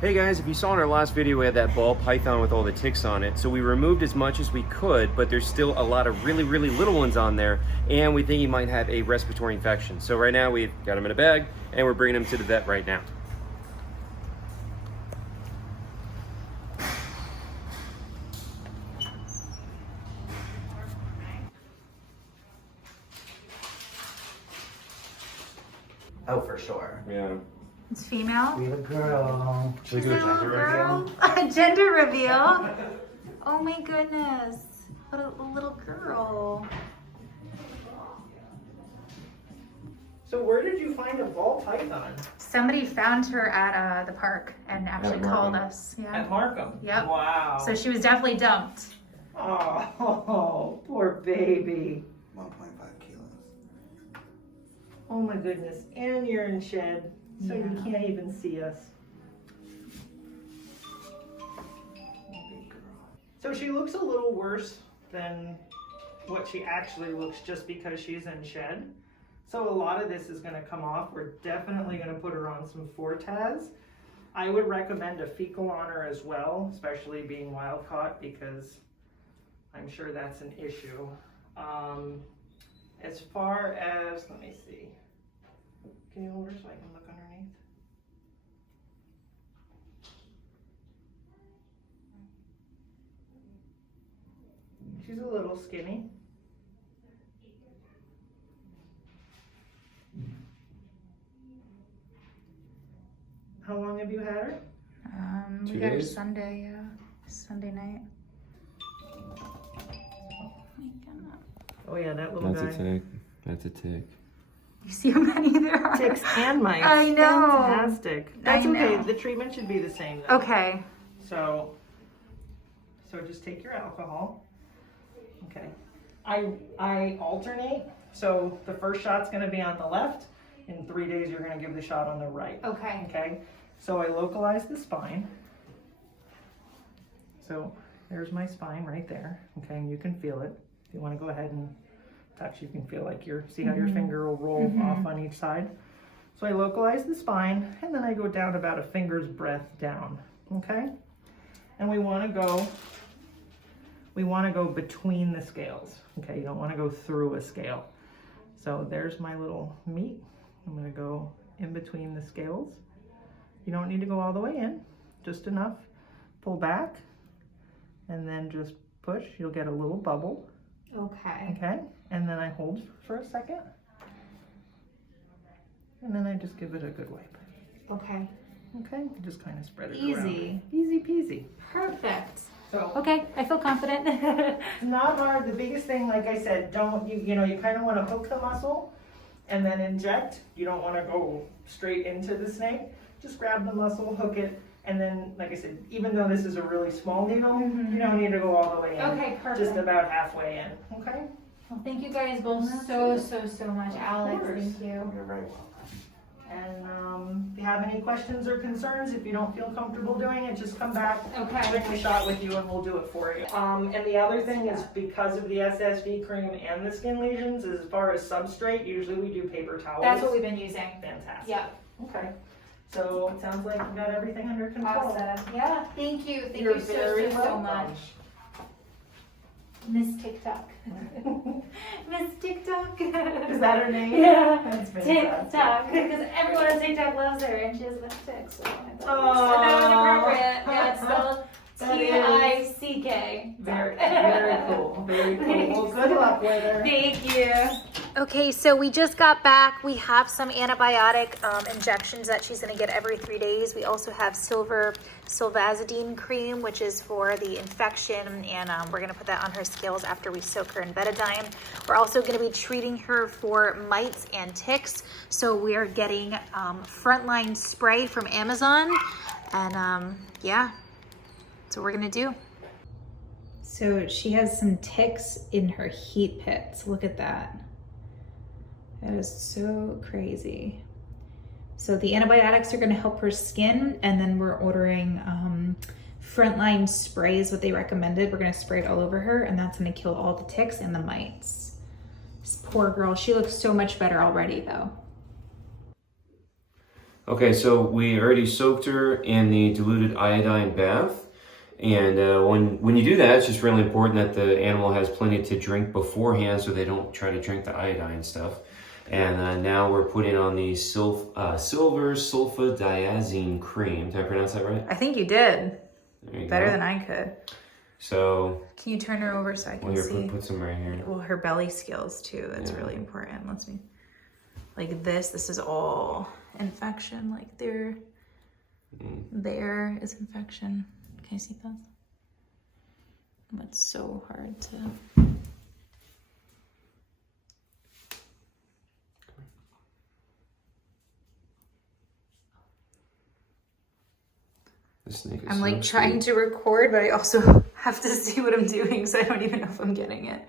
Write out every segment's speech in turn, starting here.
Hey guys, if you saw in our last video, we had that ball python with all the ticks on it. So we removed as much as we could, but there's still a lot of really little ones on there, and we think he might have a respiratory infection. So right now we've got him in a bag, and we're bringing him to the vet right now. Oh, for sure. Yeah. It's female. We have a girl. Should we do a gender reveal? A gender reveal. Oh my goodness. What a little girl. So where did you find a ball python? Somebody found her at the park and actually called us. Yeah. At Markham? Yep. Wow. So she was definitely dumped. Oh, poor baby. 1.5 kilos. Oh my goodness. And you're in shed, so you Yeah. can't even see us. So she looks a little worse than what she actually looks just because she's in shed. So a lot of this is going to come off. We're definitely going to put her on some Fortaz. I would recommend a fecal on her as well, especially being wild caught, because I'm sure that's an issue. As far as, let me see. Can you hold her so I can look underneath? She's a little skinny. How long have you had her? We 2 got her days? Sunday, yeah. Sunday night. Oh yeah, that little That's a guy. tick. That's a tick. You see how many there are? Ticks and mites. I know. Fantastic. That's I okay. know. The treatment should be the same though. Okay. So just take your alcohol. Okay. I alternate. So the first shot's going to be on the left. In 3 days, you're going to give the shot on the right. Okay. Okay. So I localize the spine. So there's my spine right there. Okay, and you can feel it. If you want to go ahead and touch, you can feel like see how your finger will roll off on each side. So I localize the spine, and then I go down about a finger's breadth down. Okay, and we want to go between the scales. Okay, you don't want to go through a scale. So there's my little meat. I'm going to go in between the scales. You don't need to go all the way in, just enough. Pull back, and then just push. You'll get a little bubble. Okay. Okay, and then I hold for a second, and then I just give it a good wipe. Okay. Okay, just kind of spread it Easy. around. Easy peasy. Perfect. So Okay, I feel confident. it's not hard. The biggest thing, like I said, you kind of want to hook the muscle and then inject. You don't want to go straight into the snake. Just grab the muscle, hook it, and then, like I said, even though this is a really small needle, you don't need to go all the way in. Okay, perfect. Just about halfway in. Okay. Well, thank you guys both so much. Alex, course. thank you. You're very welcome. And if you have any questions or concerns, if you don't feel comfortable doing it, just come back. Okay. Bring the shot with you and we'll do it for you. And the other thing is, because of the SSD cream and the skin lesions, as far as substrate, usually we do paper towels. That's what we've been using. Fantastic. Yeah. Okay. So it sounds like you got everything under control. Awesome. Yeah. Thank you. Thank You're you very so welcome. much. Miss TikTok. Miss TikTok. Is that her name? Yeah. That's fantastic. TikTok. Because everyone on TikTok loves her and she has Miss Tick. So I thought Aw. that was appropriate. Yeah, it's spelled That T-I-C-K. Very cool. Very cool. Well, good luck with her. Thank you. Okay, so we just got back. We have some antibiotic injections that she's going to get every 3 days. We also have silvazidine cream, which is for the infection, and we're going to put that on her scales after we soak her in betadine. We're also going to be treating her for mites and ticks. So we are getting Frontline spray from Amazon, and yeah, that's what we're going to do. So she has some ticks in her heat pits. Look at that. That is so crazy. So the antibiotics are going to help her skin, and then we're ordering Frontline spray is what they recommended. We're going to spray it all over her, and that's going to kill all the ticks and the mites. This poor girl. She looks so much better already, though. Okay, so we already soaked her in the diluted iodine bath. And when you do that, it's just really important that the animal has plenty to drink beforehand so they don't try to drink the iodine stuff. And now we're putting on the silver sulfadiazine cream. Did I pronounce that right? I think you did. There you Better go. than I could. So, Can you turn her over so I can see? Put some right here. Well, her belly scales too. That's really important. Let's see. Like this is all infection. Like there is infection. Can you see that? It's so hard to. I'm like trying to record, but I also have to see what I'm doing, so I don't even know if I'm getting it.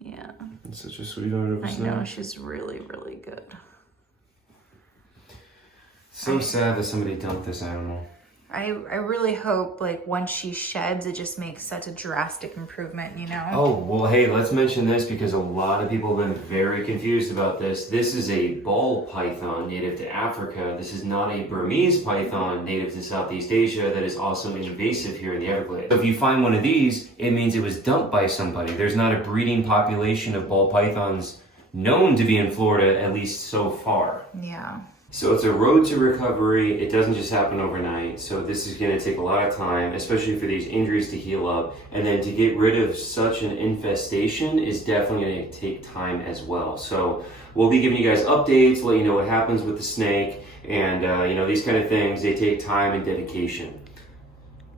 Yeah. It's such a sweetheart of a snake. I know, she's really, really good. So sad that somebody dumped this animal. I really hope, like, once she sheds, it just makes such a drastic improvement, you know? Oh, well, hey, let's mention this because a lot of people have been very confused about this. This is a ball python native to Africa. This is not a Burmese python native to Southeast Asia that is also invasive here in the Everglades. So if you find one of these, it means it was dumped by somebody. There's not a breeding population of ball pythons known to be in Florida, at least so far. Yeah. So it's a road to recovery. It doesn't just happen overnight. So this is going to take a lot of time, especially for these injuries to heal up. And then to get rid of such an infestation is definitely going to take time as well. So we'll be giving you guys updates, let you know what happens with the snake. And, you know, these kind of things, they take time and dedication.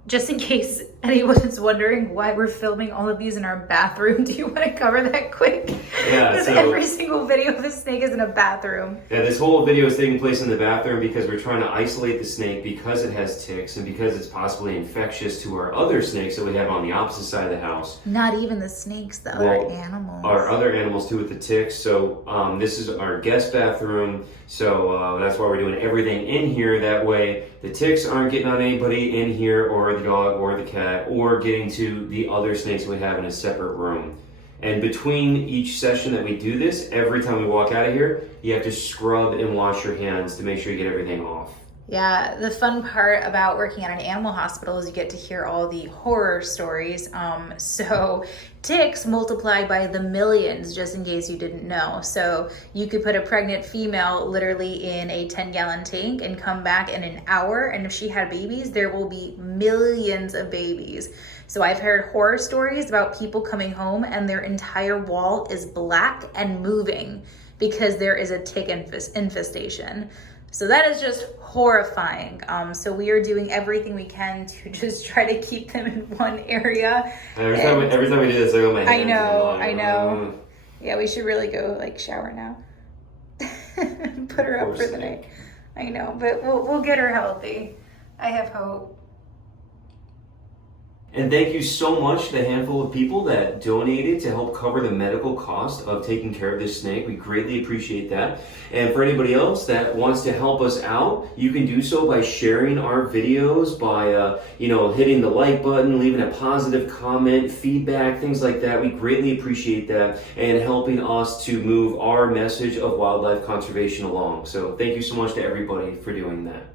Just in case anyone is wondering why we're filming all of these in our bathroom, do you want to cover that quick? Yeah, Because so every single video of the snake is in a bathroom. Yeah, this whole video is taking place in the bathroom because we're trying to isolate the snake because it has ticks and because it's possibly infectious to our other snakes that we have on the opposite side of the house. Not even the snakes, the other animals. Our other animals too with the ticks. So this is our guest bathroom. So that's why we're doing everything in here. That way the ticks aren't getting on anybody in here, or the dog or the cat, or getting to the other snakes we have in a separate room. And between each session that we do this, every time we walk out of here, you have to scrub and wash your hands to make sure you get everything off. Yeah, the fun part about working at an animal hospital is you get to hear all the horror stories. So ticks multiply by the millions, just in case you didn't know. So you could put a pregnant female literally in a 10-gallon tank and come back in an hour. And if she had babies, there will be millions of babies. So I've heard horror stories about people coming home and their entire wall is black and moving because there is a tick infestation. So that is just horrifying. So we are doing everything we can to just try to keep them in one area. Every time we do this, I go my hands. I know. Yeah, we should really go like shower now. Put her up for the night. I know, but we'll get her healthy. I have hope. And thank you so much to the handful of people that donated to help cover the medical cost of taking care of this snake. We greatly appreciate that. And for anybody else that wants to help us out, you can do so by sharing our videos, by hitting the like button, leaving a positive comment, feedback, things like that. We greatly appreciate that, and helping us to move our message of wildlife conservation along. So thank you so much to everybody for doing that.